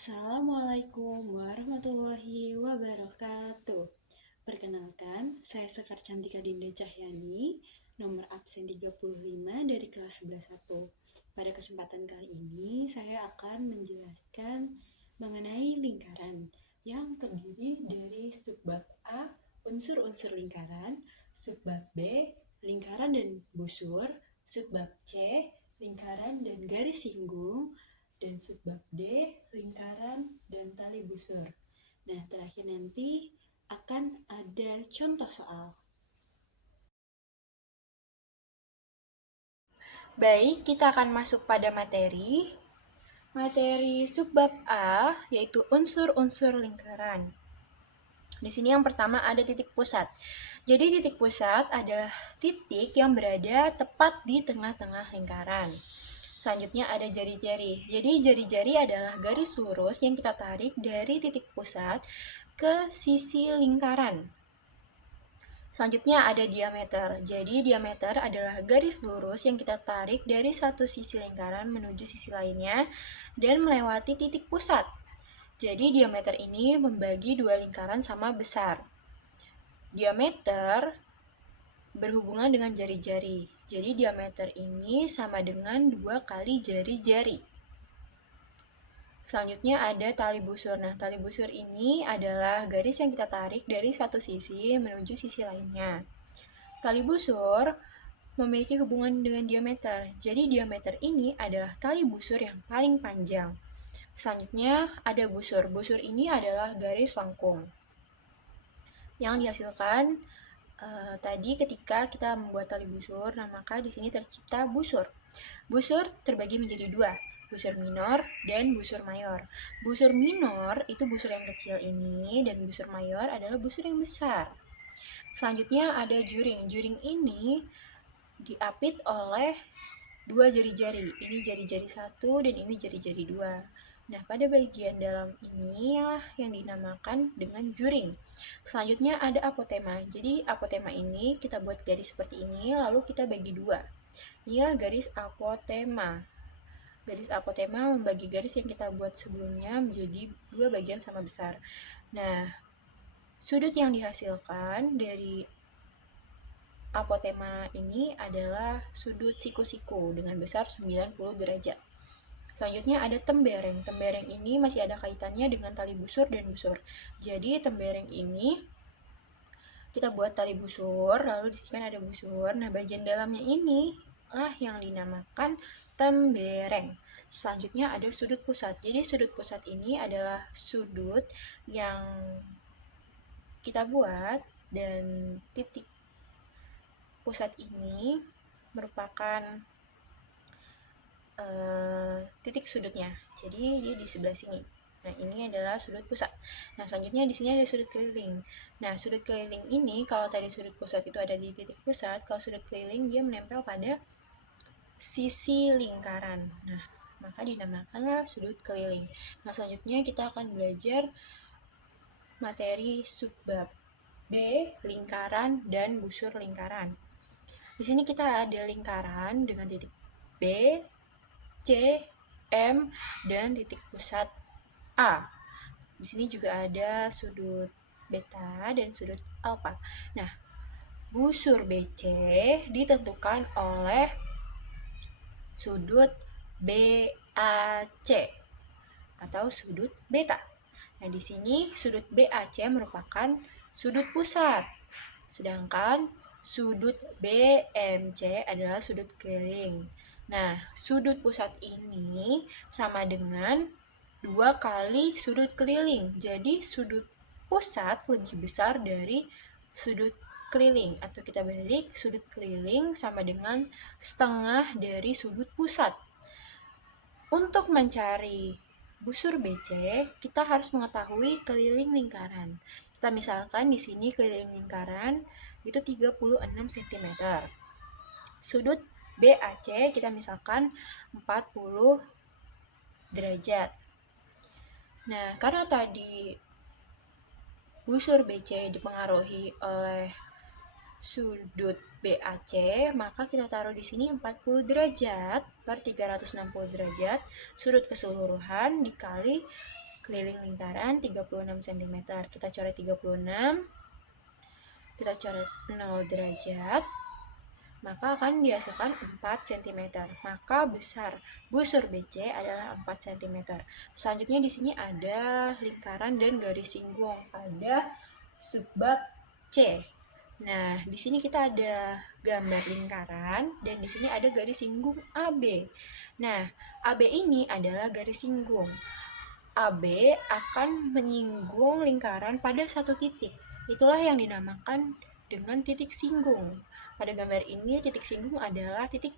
Assalamualaikum warahmatullahi wabarakatuh. Perkenalkan, saya Sekar Cantika Dinda Cahyani, nomor absen 35 dari kelas 11-1. Pada kesempatan kali ini, saya akan menjelaskan mengenai lingkaran yang terdiri dari subbab A, unsur-unsur lingkaran, subbab B, lingkaran dan busur, subbab C, lingkaran dan garis singgung, dan subbab D, lingkaran dan tali busur. Nah, terakhir nanti akan ada contoh soal. Baik, kita akan masuk pada materi. Materi subbab A yaitu unsur-unsur lingkaran. Di sini yang pertama ada titik pusat. Jadi titik pusat adalah titik yang berada tepat di tengah-tengah lingkaran. Selanjutnya ada jari-jari. Jadi jari-jari adalah garis lurus yang kita tarik dari titik pusat ke sisi lingkaran. Selanjutnya ada diameter. Jadi diameter adalah garis lurus yang kita tarik dari satu sisi lingkaran menuju sisi lainnya dan melewati titik pusat. Jadi diameter ini membagi dua lingkaran sama besar. Diameter berhubungan dengan jari-jari. Jadi diameter ini sama dengan 2 kali jari-jari. Selanjutnya ada tali busur. Nah, tali busur ini adalah garis yang kita tarik dari satu sisi menuju sisi lainnya. Tali busur memiliki hubungan dengan diameter. Jadi diameter ini adalah tali busur yang paling panjang. Selanjutnya ada busur. Busur ini adalah garis lengkung yang dihasilkan tadi ketika kita membuat tali busur. Nah, maka di sini tercipta busur. Busur terbagi menjadi dua, busur minor dan busur mayor. Busur minor itu busur yang kecil ini, dan busur mayor adalah busur yang besar. Selanjutnya ada juring. Juring ini diapit oleh dua jari-jari. Ini jari-jari satu dan ini jari-jari dua. Nah, pada bagian dalam inilah yang dinamakan dengan juring. Selanjutnya ada apotema. Jadi apotema ini kita buat garis seperti ini, lalu kita bagi dua. Inilah garis apotema. Garis apotema membagi garis yang kita buat sebelumnya menjadi dua bagian sama besar. Nah, sudut yang dihasilkan dari apotema ini adalah sudut siku-siku dengan besar 90 derajat. Selanjutnya ada tembereng. Tembereng ini masih ada kaitannya dengan tali busur dan busur. Jadi tembereng ini kita buat tali busur, lalu di sini kan ada busur. Nah, bagian dalamnya ini lah yang dinamakan tembereng. Selanjutnya ada sudut pusat. Jadi sudut pusat ini adalah sudut yang kita buat, dan titik pusat ini merupakan titik sudutnya. Jadi dia di sebelah sini. Nah, ini adalah sudut pusat. Nah, selanjutnya di sini ada sudut keliling. Nah, sudut keliling ini kalau tadi sudut pusat itu ada di titik pusat, kalau sudut keliling dia menempel pada sisi lingkaran. Nah, maka dinamakanlah sudut keliling. Nah, selanjutnya kita akan belajar materi subbab B, lingkaran dan busur lingkaran. Di sini kita ada lingkaran dengan titik B, C, M, dan titik pusat A. Di sini juga ada sudut beta dan sudut alfa. Nah, busur BC ditentukan oleh sudut BAC atau sudut beta. Nah, di sini sudut BAC merupakan sudut pusat, sedangkan sudut BMC adalah sudut keliling. Nah, sudut pusat ini sama dengan 2 kali sudut keliling. Jadi sudut pusat lebih besar dari sudut keliling, atau kita balik, sudut keliling sama dengan setengah dari sudut pusat. Untuk mencari busur BC, kita harus mengetahui keliling lingkaran. Kita misalkan di sini keliling lingkaran itu 36 cm. Sudut BAC kita misalkan 40 derajat. Nah, karena tadi busur BC dipengaruhi oleh sudut BAC, maka kita taruh di sini 40 derajat per 360 derajat sudut keseluruhan dikali keliling lingkaran 36 cm. Kita coret 36, kita coret 0 derajat, maka akan dihasilkan 4 cm. Maka besar busur BC adalah 4 cm. Selanjutnya di sini ada lingkaran dan garis singgung pada subbab C. Nah, di sini kita ada gambar lingkaran dan di sini ada garis singgung AB. Nah, AB ini adalah garis singgung. AB akan menyinggung lingkaran pada satu titik. Itulah yang dinamakan dengan titik singgung. Pada gambar ini titik singgung adalah titik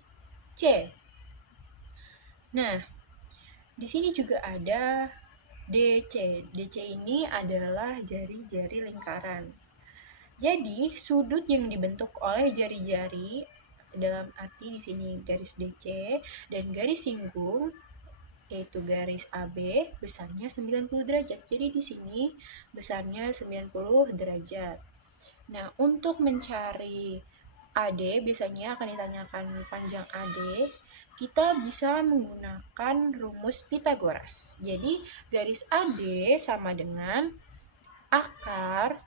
C. Nah, di sini juga ada DC. DC ini adalah jari-jari lingkaran. Jadi, sudut yang dibentuk oleh jari-jari dalam arti di sini garis DC dan garis singgung yaitu garis AB besarnya 90 derajat. Jadi di sini besarnya 90 derajat. Nah, untuk mencari AD biasanya akan ditanyakan panjang AD, kita bisa menggunakan rumus Pythagoras. Jadi, garis AD sama dengan akar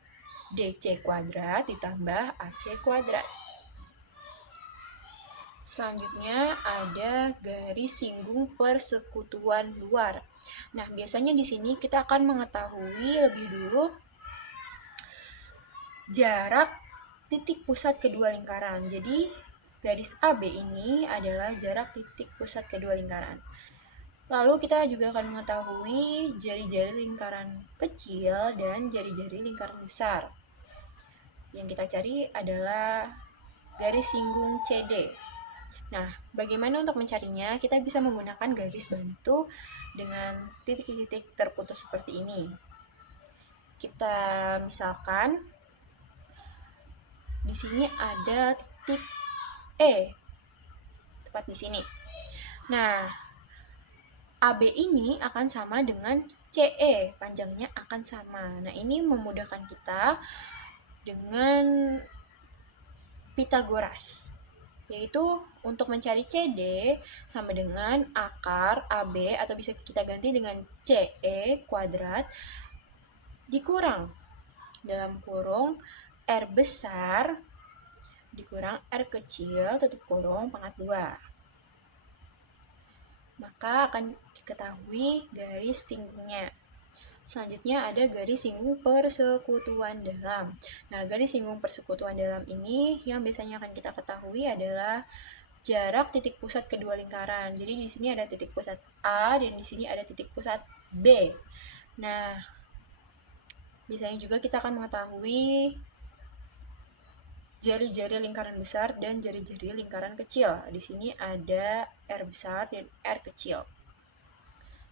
DC kuadrat ditambah AC kuadrat. Selanjutnya ada garis singgung persekutuan luar. Nah, biasanya di sini kita akan mengetahui lebih dulu jarak titik pusat kedua lingkaran. Jadi, garis AB ini adalah jarak titik pusat kedua lingkaran. Lalu kita juga akan mengetahui jari-jari lingkaran kecil dan jari-jari lingkaran besar. Yang kita cari adalah garis singgung CD. Nah, bagaimana untuk mencarinya? Kita bisa menggunakan garis bantu dengan titik-titik terputus seperti ini. Kita misalkan di sini ada titik E, tepat di sini. Nah, AB ini akan sama dengan CE, panjangnya akan sama. Nah, ini memudahkan kita dengan Pythagoras, yaitu untuk mencari CD sama dengan akar AB atau bisa kita ganti dengan CE kuadrat dikurang dalam kurung R besar dikurang R kecil tutup kurung pangkat 2. Maka akan diketahui garis singgungnya. Selanjutnya ada garis singgung persekutuan dalam. Nah, garis singgung persekutuan dalam ini yang biasanya akan kita ketahui adalah jarak titik pusat kedua lingkaran. Jadi di sini ada titik pusat A dan di sini ada titik pusat B. Nah, biasanya juga kita akan mengetahui jari-jari lingkaran besar dan jari-jari lingkaran kecil. Di sini ada R besar dan R kecil.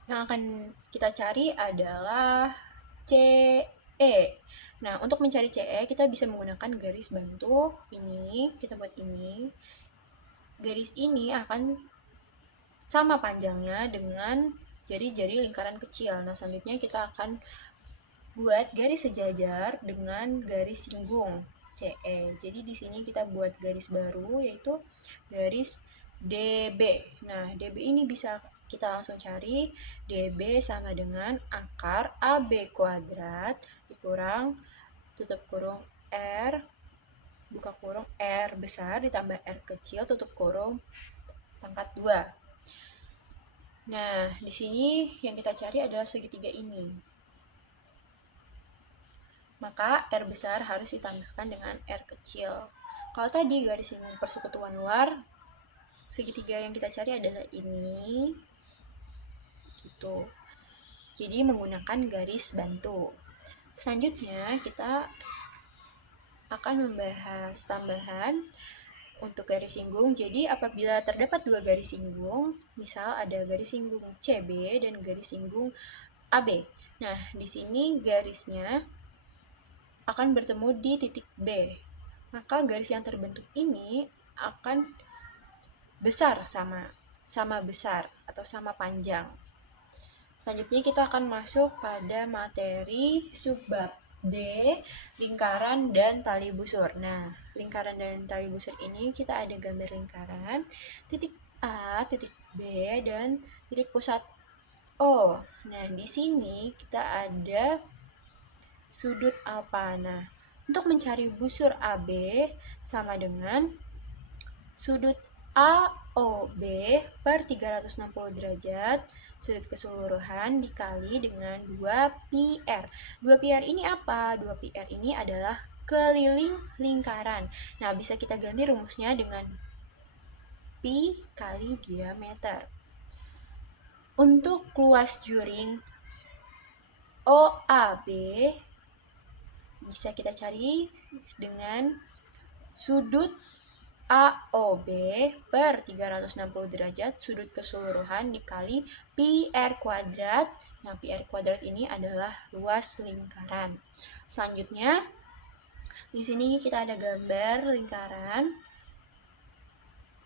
Yang akan kita cari adalah CE. Nah, untuk mencari CE, kita bisa menggunakan garis bantu ini. Kita buat ini. Garis ini akan sama panjangnya dengan jari-jari lingkaran kecil. Nah, selanjutnya kita akan buat garis sejajar dengan garis singgung CE. Jadi di sini kita buat garis baru yaitu garis DB. Nah, DB ini bisa kita langsung cari. DB sama dengan akar AB kuadrat dikurang tutup kurung R buka kurung R besar ditambah R kecil tutup kurung pangkat 2. Nah, di sini yang kita cari adalah segitiga ini. Maka R besar harus ditambahkan dengan R kecil. Kalau tadi garis singgung persekutuan luar, segitiga yang kita cari adalah ini. Gitu. Jadi menggunakan garis bantu. Selanjutnya kita akan membahas tambahan untuk garis singgung. Jadi apabila terdapat dua garis singgung, misal ada garis singgung CB dan garis singgung AB. Nah, di sini garisnya akan bertemu di titik B. Maka garis yang terbentuk ini akan besar sama besar atau sama panjang. Selanjutnya kita akan masuk pada materi subbab D, lingkaran dan tali busur. Nah, lingkaran dan tali busur ini kita ada gambar lingkaran, titik A, titik B, dan titik pusat O. Nah, di sini kita ada sudut apa? Nah, untuk mencari busur AB sama dengan sudut AOB per 360 derajat sudut keseluruhan dikali dengan 2πr. 2πr ini apa? 2πr ini adalah keliling lingkaran. Nah, bisa kita ganti rumusnya dengan pi kali diameter. Untuk luas juring OAB bisa kita cari dengan sudut AOB per 360 derajat sudut keseluruhan dikali pi r kuadrat. Nah, pi r kuadrat ini adalah luas lingkaran. Selanjutnya, di sini kita ada gambar lingkaran.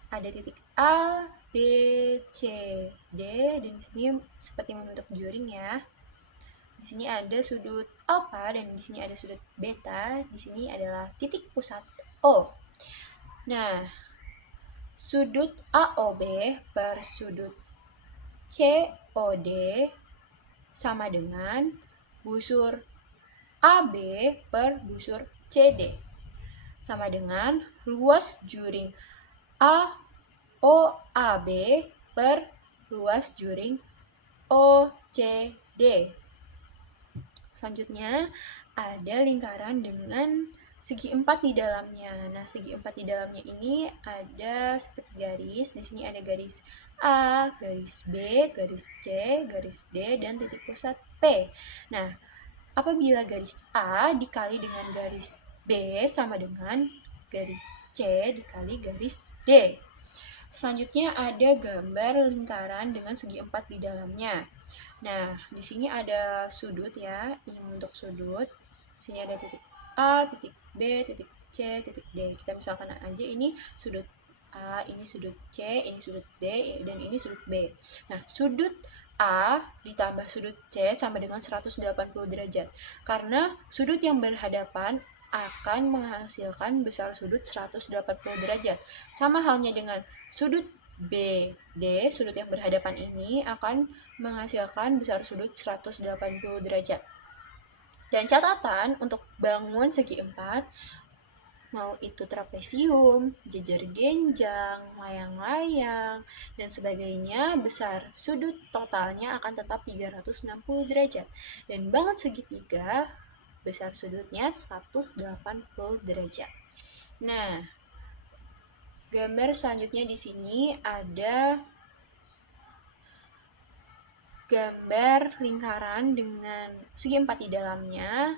Ada titik A, B, C, D, dan di sini seperti membentuk juring ya. Di sini ada sudut alfa dan di sini ada sudut beta. Di sini adalah titik pusat O. Nah, sudut AOB per sudut COD sama dengan busur AB per busur CD sama dengan luas juring AOAB per luas juring OCD. Selanjutnya ada lingkaran dengan segi 4 di dalamnya. Nah, segi 4 di dalamnya ini ada seperti garis. Di sini ada garis A, garis B, garis C, garis D, dan titik pusat P. Nah, apabila garis A dikali dengan garis B sama dengan garis C dikali garis D. Selanjutnya ada gambar lingkaran dengan segi 4 di dalamnya. Nah, di sini ada sudut ya, ini untuk sudut. Di sini ada titik A, titik B, titik C, titik D. Kita misalkan aja ini sudut A, ini sudut C, ini sudut D, dan ini sudut B. Nah, sudut A ditambah sudut C sama dengan 180 derajat. Karena sudut yang berhadapan akan menghasilkan besar sudut 180 derajat. Sama halnya dengan sudut BD, sudut yang berhadapan ini akan menghasilkan besar sudut 180 derajat. Dan catatan untuk bangun segi 4, mau itu trapesium, jejer genjang, layang-layang, dan sebagainya, besar sudut totalnya akan tetap 360 derajat. Dan bangun segitiga, besar sudutnya 180 derajat. Nah, gambar selanjutnya di sini ada gambar lingkaran dengan segi 4 di dalamnya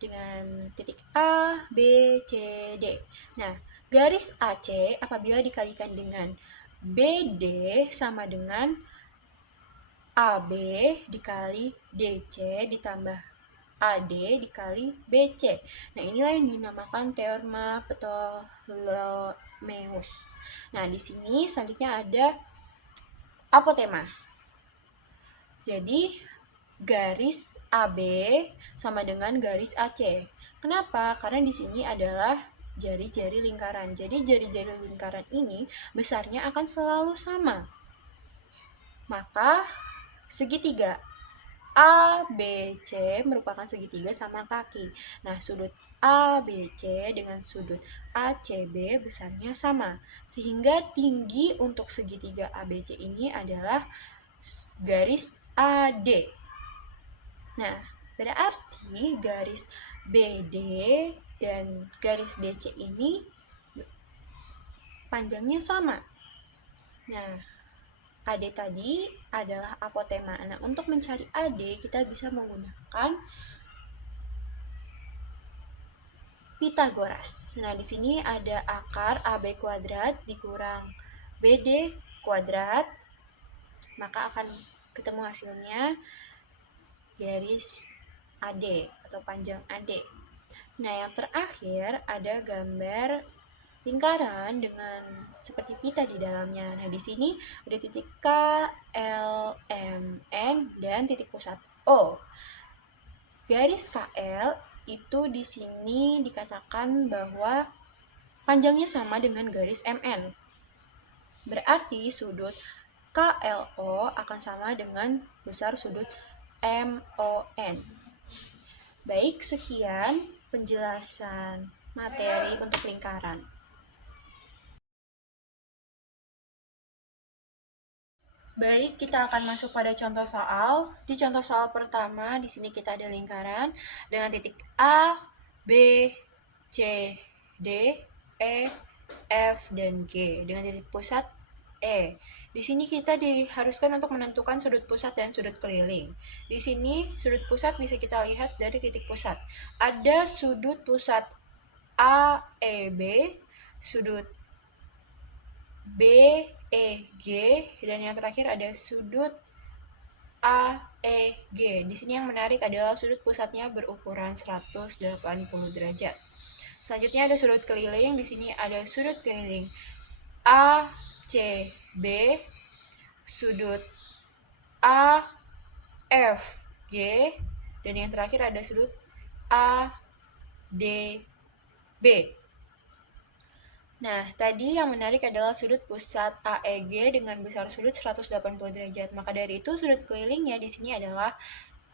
dengan titik A, B, C, D. Nah, garis AC apabila dikalikan dengan BD sama dengan AB dikali DC ditambah AD dikali BC. Nah, inilah yang dinamakan teorema Ptolemeus. Nah, di sini selanjutnya ada apotema. Jadi, garis AB sama dengan garis AC. Kenapa? Karena di sini adalah jari-jari lingkaran. Jadi, jari-jari lingkaran ini besarnya akan selalu sama. Maka, segitiga ABC merupakan segitiga sama kaki. Nah, sudut ABC dengan sudut ACB besarnya sama. Sehingga tinggi untuk segitiga ABC ini adalah garis AD. Nah, berarti garis BD dan garis DC ini panjangnya sama. Nah, AD tadi adalah apotema. Nah, untuk mencari AD kita bisa menggunakan Pitagoras. Nah, di sini ada akar AB kuadrat dikurang BD kuadrat, maka akan ketemu hasilnya garis AD atau panjang AD. Nah, yang terakhir ada gambar lingkaran dengan seperti pita di dalamnya. Nah, di sini ada titik K, L, M, N, dan titik pusat O. Garis KL itu di sini dikatakan bahwa panjangnya sama dengan garis MN. Berarti sudut KLO akan sama dengan besar sudut MON. Baik, sekian penjelasan materi untuk lingkaran. Baik, kita akan masuk pada contoh soal. Di contoh soal pertama, di sini kita ada lingkaran dengan titik A, B, C, D, E, F, dan G dengan titik pusat E. Di sini kita diharuskan untuk menentukan sudut pusat dan sudut keliling. Di sini sudut pusat bisa kita lihat dari titik pusat. Ada sudut pusat AEB, sudut BEG, dan yang terakhir ada sudut AEG. Di sini yang menarik adalah sudut pusatnya berukuran 180 derajat. Selanjutnya ada sudut keliling. Di sini ada sudut keliling ACB, sudut AFG, dan yang terakhir ada sudut ADB. Nah, tadi yang menarik adalah sudut pusat AEG dengan besar sudut 180 derajat. Maka dari itu sudut kelilingnya di sini adalah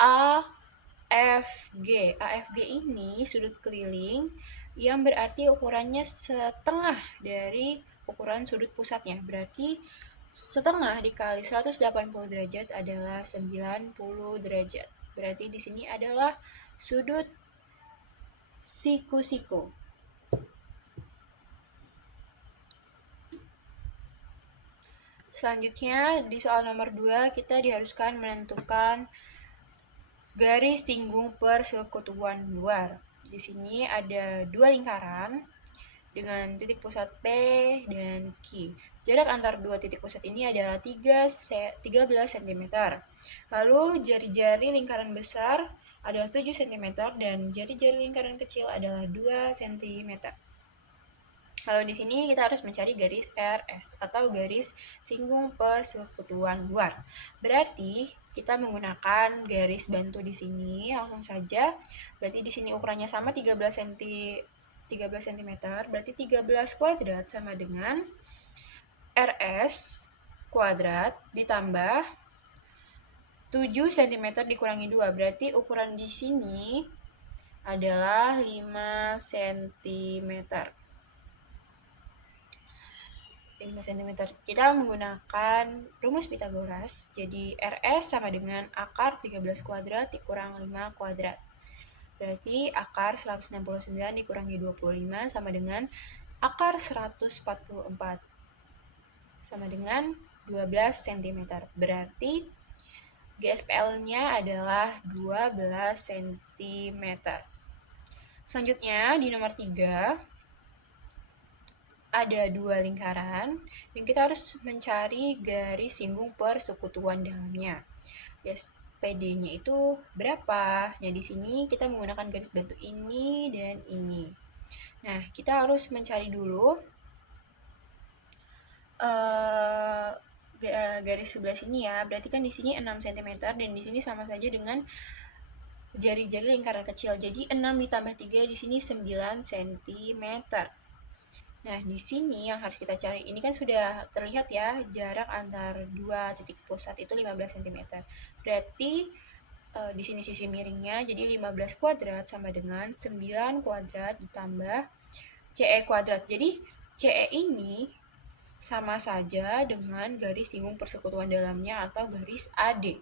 AFG. AFG ini sudut keliling yang berarti ukurannya setengah dari ukuran sudut pusatnya. Berarti setengah dikali 180 derajat adalah 90 derajat. Berarti di sini adalah sudut siku-siku. Selanjutnya, di soal nomor 2, kita diharuskan menentukan garis singgung persekutuan luar. Di sini ada dua lingkaran dengan titik pusat P dan Q. Jarak antar dua titik pusat ini adalah 13 cm. Lalu jari-jari lingkaran besar adalah 7 cm dan jari-jari lingkaran kecil adalah 2 cm. Lalu di sini kita harus mencari garis RS atau garis singgung persekutuan luar. Berarti kita menggunakan garis bantu di sini langsung saja. Berarti di sini ukurannya sama 13 cm, berarti 13 kuadrat sama dengan RS kuadrat ditambah 7 cm dikurangi 2. Berarti ukuran di sini adalah 5 cm. 5 cm. Kita menggunakan rumus Pitagoras. Jadi RS sama dengan akar 13 kuadrat dikurang 5 kuadrat. Berarti akar 169 dikurangi 25 sama dengan akar 144. Sama dengan 12 cm. Berarti GSPL-nya adalah 12 cm. Selanjutnya di nomor 3 ada dua lingkaran dan kita harus mencari garis singgung persekutuan dalamnya. SPD-nya itu berapa? Nah, di sini kita menggunakan garis bantu ini dan ini. Nah, kita harus mencari dulu garis sebelah sini ya. Berarti kan di sini 6 cm dan di sini sama saja dengan jari-jari lingkaran kecil. Jadi 6 ditambah 3 di sini 9 cm. Nah, di sini yang harus kita cari, ini kan sudah terlihat ya, jarak antar dua titik pusat itu 15 cm. Berarti di sini sisi miringnya, jadi 15 kuadrat sama dengan 9 kuadrat ditambah CE kuadrat. Jadi CE ini sama saja dengan garis singgung persekutuan dalamnya atau garis AD.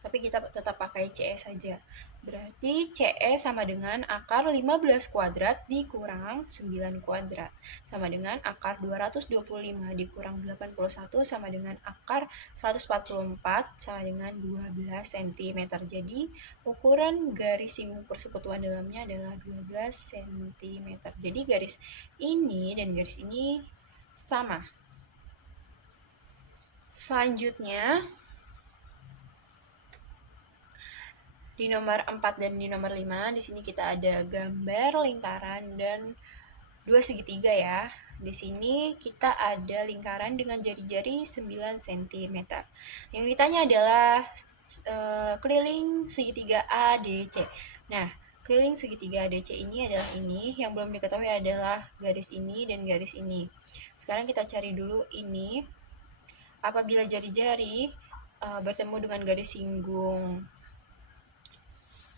Tapi kita tetap pakai CE saja. Berarti CE sama dengan akar 15 kuadrat dikurang 9 kuadrat. Sama dengan akar 225 dikurang 81 sama dengan akar 144 sama dengan 12 cm. Jadi ukuran garis singgung persekutuan dalamnya adalah 12 cm. Jadi garis ini dan garis ini sama. Selanjutnya, di nomor 4 dan di nomor 5, di sini kita ada gambar lingkaran dan dua segitiga ya. Di sini kita ada lingkaran dengan jari-jari 9 cm. Yang ditanya adalah keliling segitiga ADC. Nah, keliling segitiga DC ini adalah ini, yang belum diketahui adalah garis ini dan garis ini. Sekarang kita cari dulu ini. Apabila jari-jari bertemu dengan garis singgung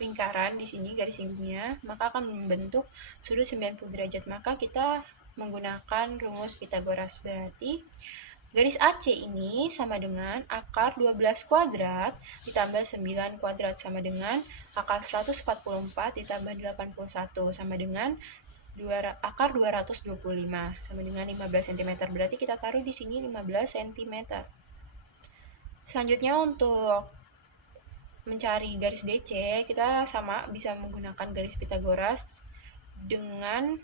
lingkaran di sini, garis singgungnya, maka akan membentuk sudut 90 derajat. Maka kita menggunakan rumus Pitagoras. Berarti garis AC ini sama dengan akar 12 kuadrat ditambah 9 kuadrat sama dengan akar 144 ditambah 81 sama dengan akar 225 sama dengan 15 cm. Berarti kita taruh di sini 15 cm. Selanjutnya untuk mencari garis DC, kita sama bisa menggunakan garis Pitagoras dengan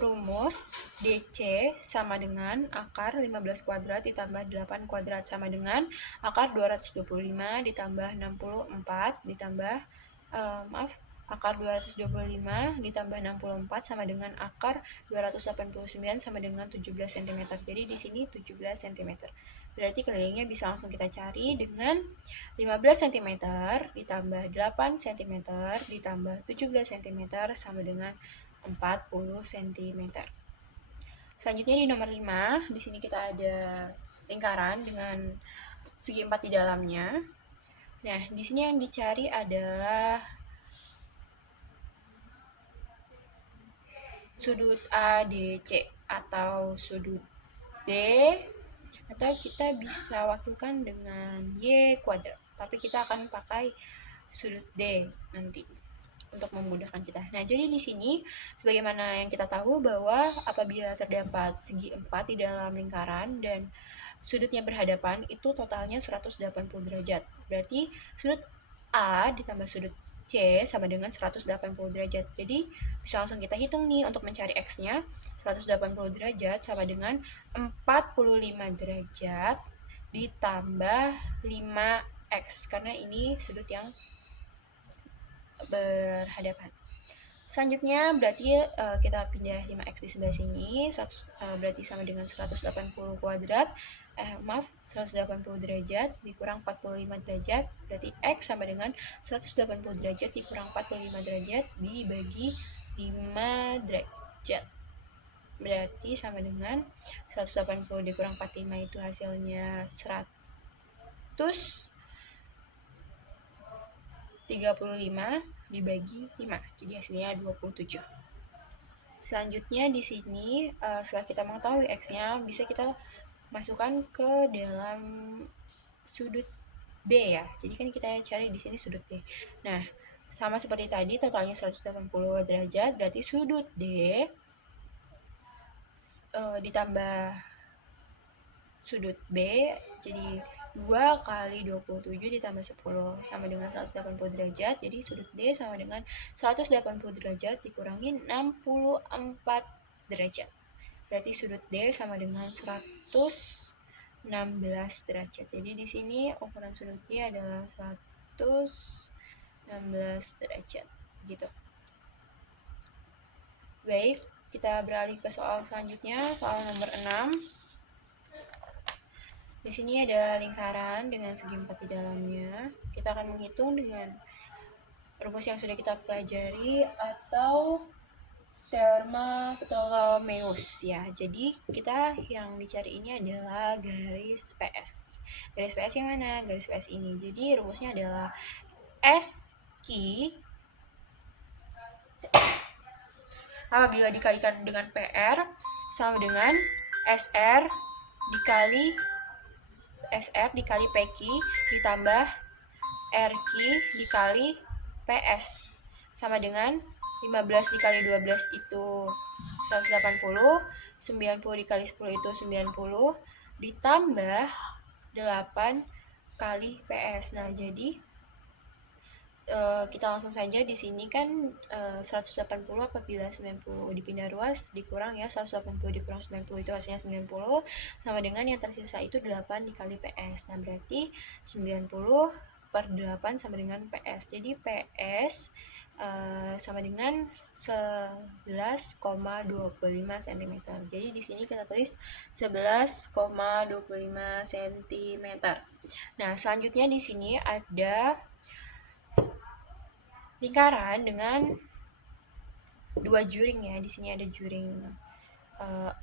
rumus DC sama dengan akar 15 kuadrat ditambah 8 kuadrat sama dengan akar 225 ditambah 64 ditambah akar 225 ditambah 64 sama dengan akar 289 sama dengan 17 cm. Jadi di sini 17 cm. Berarti kelilingnya bisa langsung kita cari dengan 15 cm ditambah 8 cm ditambah 17 cm sama dengan 40 cm. Selanjutnya di nomor 5, di sini kita ada lingkaran dengan segi 4 di dalamnya. Nah, di sini yang dicari adalah sudut ADC atau sudut D, atau kita bisa wakilkan dengan Y kuadrat. Tapi kita akan pakai sudut D nanti untuk memudahkan kita. Nah, jadi di sini sebagaimana yang kita tahu bahwa apabila terdapat segi 4 di dalam lingkaran dan sudutnya berhadapan, itu totalnya 180 derajat. Berarti sudut A ditambah sudut C sama dengan 180 derajat. Jadi bisa langsung kita hitung nih untuk mencari X-nya. 180 derajat sama dengan 45 derajat ditambah 5X, karena ini sudut yang berhadapan. Selanjutnya berarti kita pindah 5X di sebelah sini, berarti sama dengan 180 kuadrat, 180 derajat dikurang 45 derajat, berarti X sama dengan 180 derajat dikurang 45 derajat dibagi 5 derajat. Berarti sama dengan 180 dikurang 45 itu hasilnya 135 dibagi 5, jadi hasilnya 27. Selanjutnya di sini setelah kita mengetahui X-nya, bisa kita masukkan ke dalam sudut B ya. Jadi kan kita cari di sini sudut D. Nah, sama seperti tadi totalnya 180 derajat, berarti sudut D ditambah sudut B, jadi 2 kali 27 ditambah 10 sama dengan 180 derajat. Jadi sudut D sama dengan 180 derajat dikurangi 64 derajat. Berarti sudut D sama dengan 116 derajat. Jadi di sini ukuran sudut D adalah 116 derajat. Gitu. Baik, kita beralih ke soal selanjutnya, soal nomor 6. Di sini ada lingkaran dengan segi 4 di dalamnya. Kita akan menghitung dengan rumus yang sudah kita pelajari atau teorema Ptolemeus ya. Jadi kita yang dicari ini adalah garis PS. Garis PS yang mana? Garis PS ini. Jadi rumusnya adalah SQ apabila dikalikan dengan PR sama dengan SR dikali PQ ditambah RQ dikali PS sama dengan 15 dikali 12 itu 180, 90 dikali 10 itu 90 ditambah 8 kali PS. Nah, jadi kita langsung saja di sini kan 180 apabila 90 dipindah ruas dikurang ya 180 dikurang 90 itu hasilnya 90 sama dengan yang tersisa itu 8 dikali PS. Nah, berarti 90 per 8 sama dengan PS. Jadi PS sama dengan 11,25 cm. Jadi di sini kita tulis 11,25 cm. Nah, selanjutnya di sini ada lingkaran dengan dua juring ya. Di sini ada juring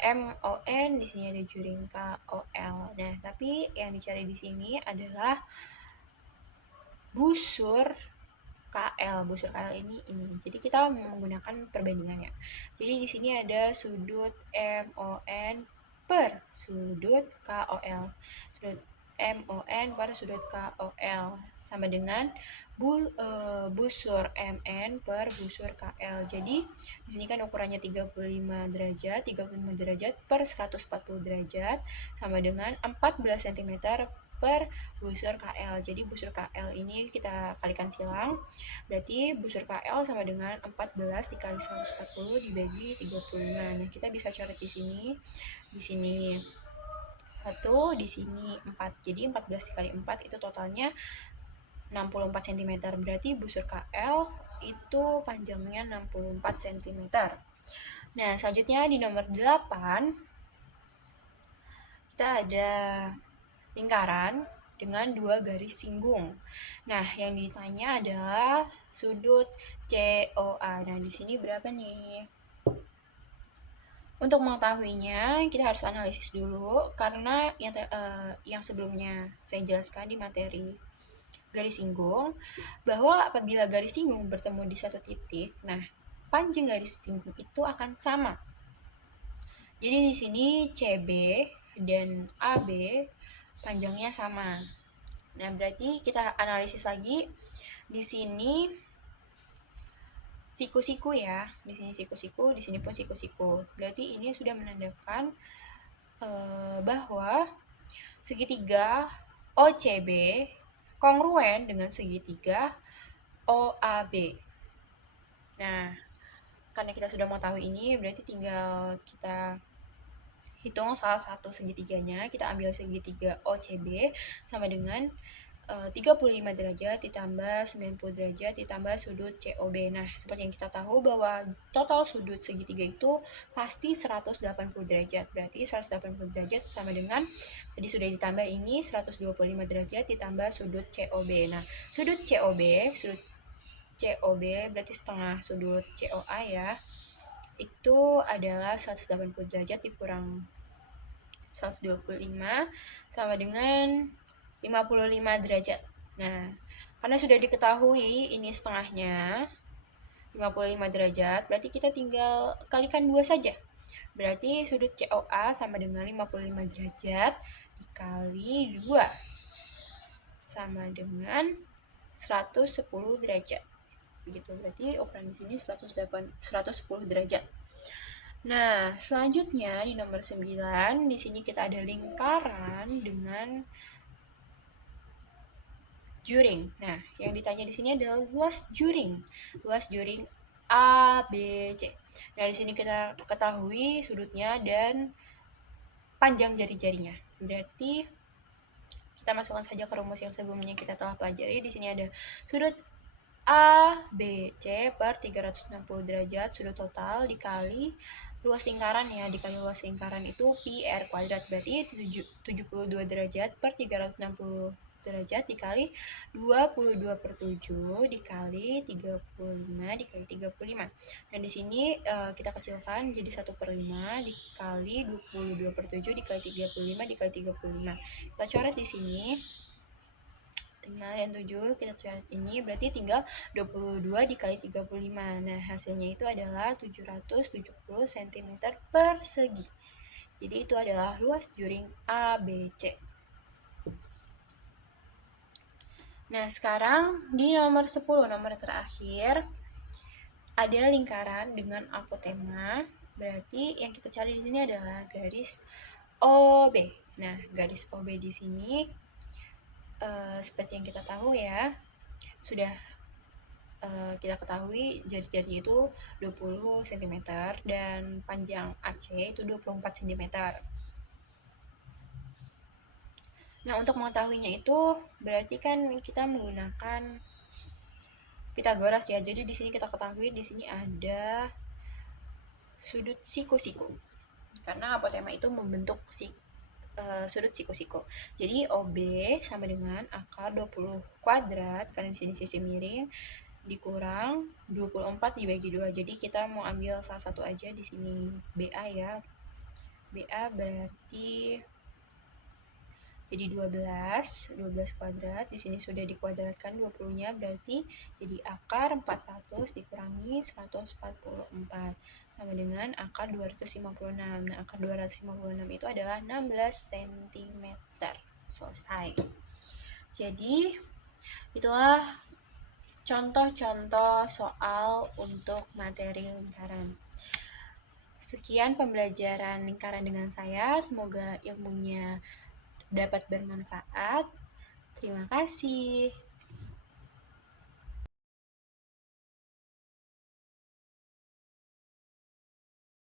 MON, di sini ada juring KOL. Nah, tapi yang dicari di sini adalah busur KL. Busur KL ini. Jadi kita menggunakan perbandingannya. Jadi di sini ada sudut MON per sudut KOL. Sudut MON per sudut KOL sama dengan busur MN per busur KL. Jadi di sini kan ukurannya 35 derajat, 35 derajat per 140 derajat sama dengan 14 cm per busur KL. Jadi busur KL ini kita kalikan silang. Berarti busur KL sama dengan 14 dikali 140 dibagi 35. Nah, kita bisa coret di sini. Di sini 1, di sini 4. Jadi 14 dikali 4 itu totalnya 64 cm. Berarti busur KL itu panjangnya 64 cm. Nah, selanjutnya di nomor 8 kita ada lingkaran dengan dua garis singgung. Nah, yang ditanya adalah sudut COA. Nah, di sini berapa nih? Untuk mengetahuinya, kita harus analisis dulu karena yang sebelumnya saya jelaskan di materi garis singgung bahwa apabila garis singgung bertemu di satu titik, nah panjang garis singgung itu akan sama. Jadi di sini CB dan AB panjangnya sama. Nah, berarti kita analisis lagi. Di sini siku-siku ya. Di sini siku-siku, di sini pun siku-siku. Berarti ini sudah menandakan bahwa segitiga OCB kongruen dengan segitiga OAB. Nah, karena kita sudah mau tahu ini, berarti tinggal kita hitung salah satu segitiganya. Kita ambil segitiga OCB sama dengan 35 derajat ditambah 90 derajat ditambah sudut COB. Nah, seperti yang kita tahu bahwa total sudut segitiga itu pasti 180 derajat. Berarti 180 derajat sama dengan tadi sudah ditambah ini 125 derajat ditambah sudut COB. Nah, sudut COB berarti setengah sudut COA ya. Itu adalah 180 derajat dikurang 125 sama dengan 55 derajat. Nah, karena sudah diketahui ini setengahnya 55 derajat, berarti kita tinggal kalikan 2 saja. Berarti sudut COA sama dengan 55 derajat dikali 2 sama dengan 110 derajat. Begitu, berarti ukuran di sini 110 derajat. Nah, selanjutnya di nomor 9, di sini kita ada lingkaran dengan juring. Nah, yang ditanya di sini adalah luas juring. Luas juring ABC. Nah, di sini kita ketahui sudutnya dan panjang jari-jarinya. Berarti kita masukkan saja ke rumus yang sebelumnya kita telah pelajari. Di sini ada sudut ABC per 360 derajat sudut total dikali luas lingkaran ya, dikali luas lingkaran itu pi r kuadrat, berarti 72 derajat per 360 derajat dikali 22 per 7 dikali 35 dikali 35. Dan di sini kita kecilkan jadi 1 per 5 dikali 22 per 7 dikali 35 dikali 35. Kita coret di sini 5 dan 7 kita coret ini berarti tinggal 22 dikali 35. Nah, hasilnya itu adalah 770 cm persegi. Jadi itu adalah luas juring ABC. Nah, sekarang di nomor 10, nomor terakhir, ada lingkaran dengan apotema. Berarti yang kita cari di sini adalah garis OB. Nah, garis OB di sini seperti yang kita tahu ya, sudah kita ketahui jari-jari itu 20 cm dan panjang AC itu 24 cm. Nah, untuk mengetahuinya itu berarti kan kita menggunakan Pitagoras ya. Jadi di sini kita ketahui di sini ada sudut siku-siku. Karena apotema itu membentuk sudut siku-siku. Jadi OB sama dengan akar 20 kuadrat karena di sini sisi miring dikurang 24 dibagi 2. Jadi kita mau ambil salah satu aja di sini, BA ya. BA berarti jadi 12 kuadrat. Di sini sudah dikuadratkan 20-nya, berarti jadi akar 400 dikurangi 144 sama dengan akar 256. Nah, akar 256 itu adalah 16 cm. Selesai. Jadi, itulah contoh-contoh soal untuk materi lingkaran. Sekian pembelajaran lingkaran dengan saya. Semoga ilmunya dapat bermanfaat. Terima kasih.